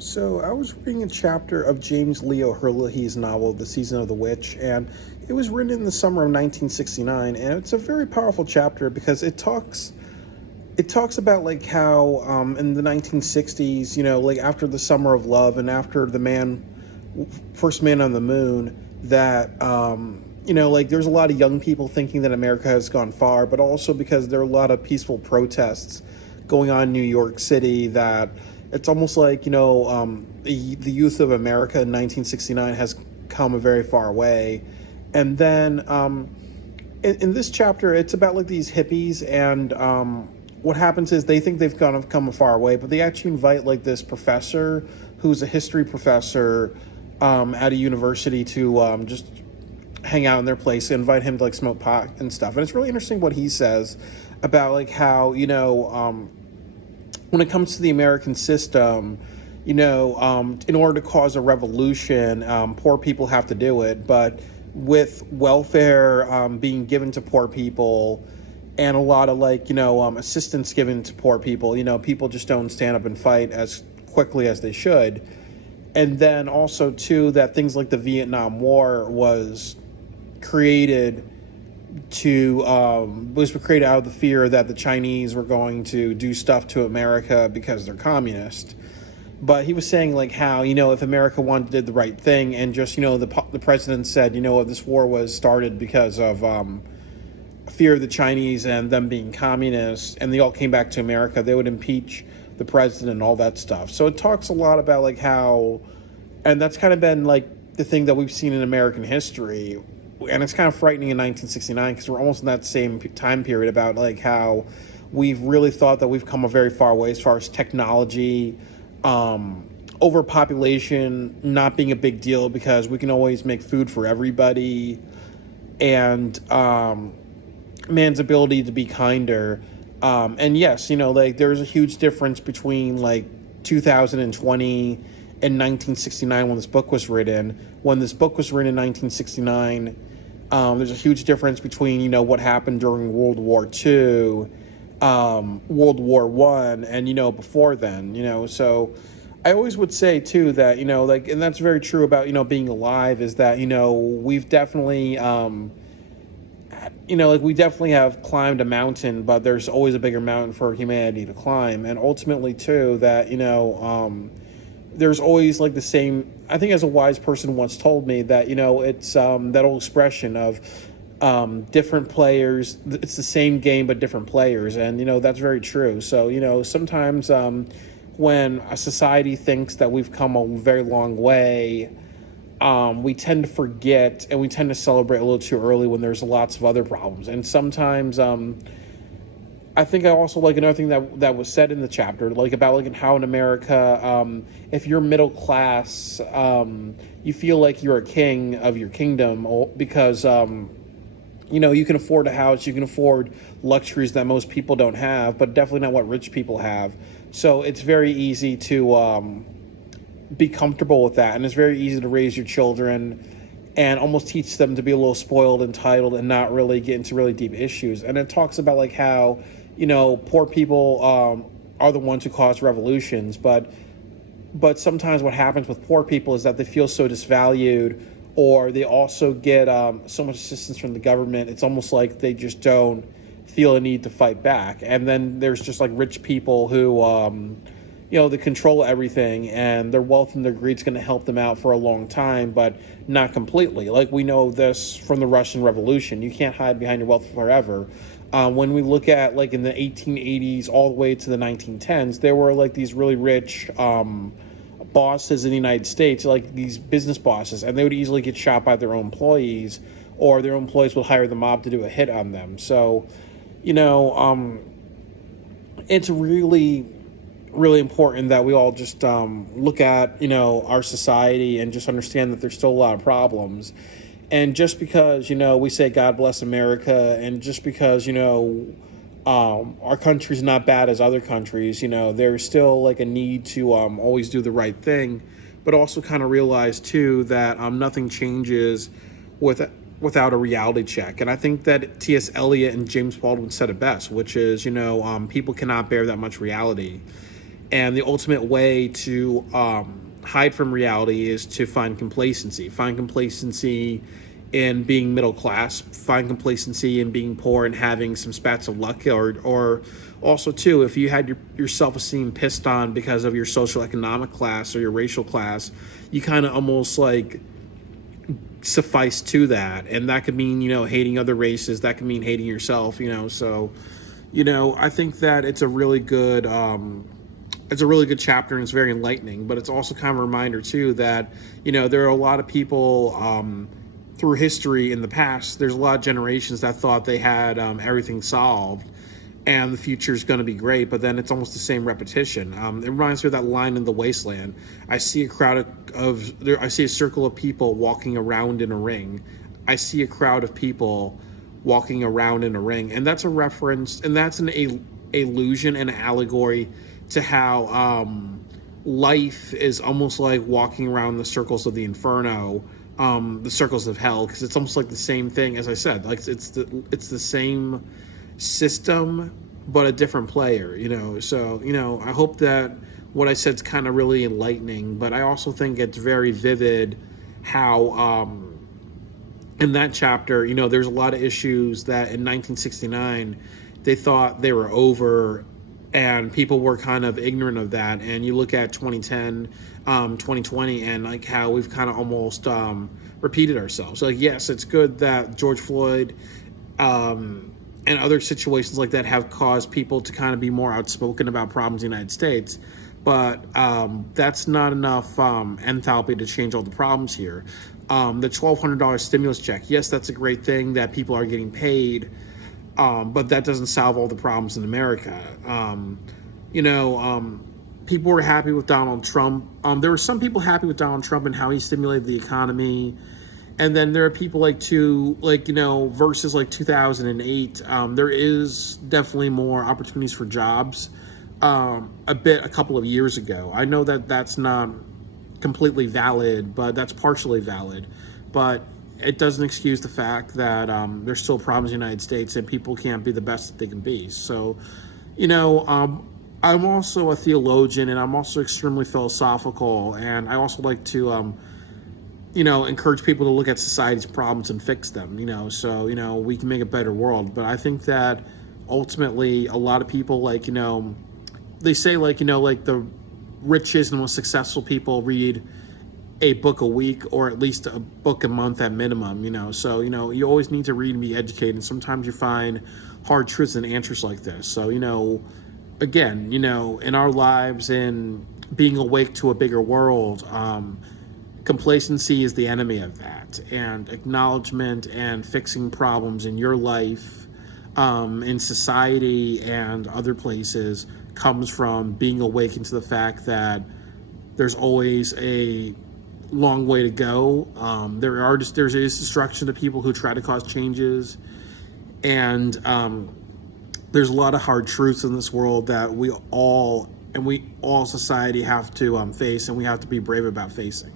So I was reading a chapter of James Leo Herlihy's novel, The Season of the Witch, and it was written in the summer of 1969, and it's a very powerful chapter because it talks about like how in the 1960s, like after the Summer of Love and after the first man on the moon, that like there's a lot of young people thinking that America has gone far, but also because there are a lot of peaceful protests going on in New York City that it's almost like the youth of America in 1969 has come a very far way. And then in this chapter, it's about like these hippies, and what happens is they think they've come a far way, but they actually invite like this professor who's a history professor at a university to just hang out in their place, invite him to like smoke pot and stuff. And it's really interesting what he says about like how when it comes to the American system, in order to cause a revolution, poor people have to do it. But with welfare being given to poor people and a lot of assistance given to poor people, people just don't stand up and fight as quickly as they should. And then also, too, that things like the Vietnam War created was created out of the fear that the Chinese were going to do stuff to America because they're communist. But he was saying like how if America did the right thing and just the president said this war was started because of fear of the Chinese and them being communists, and they all came back to America, they would impeach the president and all that stuff. So it talks a lot about like how, and that's kind of been like the thing that we've seen in American history. And it's kind of frightening in 1969 because we're almost in that same time period about like how we've really thought that we've come a very far way as far as technology, overpopulation not being a big deal because we can always make food for everybody, and man's ability to be kinder. And yes, like there's a huge difference between like 2020 and 1969 when this book was written. When this book was written in 1969, there's a huge difference between what happened during World War II, World War One, and before then. So I always would say too that and that's very true about being alive, is that we've definitely we definitely have climbed a mountain, but there's always a bigger mountain for humanity to climb. And ultimately too that there's always like the same, I think, as a wise person once told me, that it's that old expression of different players, it's the same game but different players. And that's very true. So sometimes when a society thinks that we've come a very long way, we tend to forget and we tend to celebrate a little too early when there's lots of other problems. And sometimes I think I also like another thing that was said in the chapter, like about like how in America, if you're middle class, you feel like you're a king of your kingdom because you can afford a house, you can afford luxuries that most people don't have, but definitely not what rich people have. So it's very easy to be comfortable with that, and it's very easy to raise your children and almost teach them to be a little spoiled, entitled, and not really get into really deep issues. And it talks about like how poor people are the ones who cause revolutions, but sometimes what happens with poor people is that they feel so disvalued, or they also get so much assistance from the government. It's almost like they just don't feel a need to fight back. And then there's just like rich people who they control everything, and their wealth and their greed is going to help them out for a long time, but not completely. Like we know this from the Russian Revolution. You can't hide behind your wealth forever. When we look at like in the 1880s all the way to the 1910s, there were like these really rich bosses in the United States, like these business bosses, and they would easily get shot by their own employees, or their employees would hire the mob to do a hit on them. So, it's really important that we all just look at our society and just understand that there's still a lot of problems. And just because we say God bless America, and just because our country's not bad as other countries, there's still like a need to always do the right thing, but also kind of realize too that nothing changes without a reality check. And I think that T.S. Eliot and James Baldwin said it best, which is people cannot bear that much reality. And the ultimate way to hide from reality is to find complacency. Find complacency in being middle class. Find complacency in being poor and having some spats of luck. Or also too, if you had your self esteem pissed on because of your social economic class or your racial class, you kind of almost like suffice to that, and that could mean hating other races. That could mean hating yourself. So I think that it's a really good chapter, and it's very enlightening, but it's also kind of a reminder too that there are a lot of people through history in the past. There's a lot of generations that thought they had everything solved and the future is going to be great, but then it's almost the same repetition. It reminds me of that line in The Wasteland. I see I see a circle of people walking around in a ring. I see a crowd of people walking around in a ring, and that's a reference, and that's an illusion and an allegory to how life is almost like walking around the circles of the inferno, the circles of hell, because it's almost like the same thing. As I said, like it's the same system but a different player. So I hope that what I said is kind of really enlightening, but I also think it's very vivid how in that chapter there's a lot of issues that in 1969 they thought they were over, and people were kind of ignorant of that. And you look at 2010, 2020, and like how we've kind of almost repeated ourselves. Like, yes, it's good that George Floyd and other situations like that have caused people to kind of be more outspoken about problems in the United States, but that's not enough enthalpy to change all the problems here. The $1,200 stimulus check, yes, that's a great thing that people are getting paid, but that doesn't solve all the problems in America. People were happy with Donald Trump. There were some people happy with Donald Trump and how he stimulated the economy. And then there are people versus like 2008, there is definitely more opportunities for jobs a couple of years ago. I know that that's not completely valid, but that's partially valid. But it doesn't excuse the fact that there's still problems in the United States and people can't be the best that they can be. So, I'm also a theologian, and I'm also extremely philosophical, and I also like to encourage people to look at society's problems and fix them, so, we can make a better world. But I think that ultimately a lot of people, they say, like the richest and most successful people read a book a week, or at least a book a month at minimum, so, you always need to read and be educated. And sometimes you find hard truths and answers like this. So, again, in our lives and being awake to a bigger world, complacency is the enemy of that, and acknowledgement and fixing problems in your life, in society and other places, comes from being awakened to the fact that there's always a long way to go. There's destruction to people who try to cause changes, and there's a lot of hard truths in this world that we all society have to face, and we have to be brave about facing.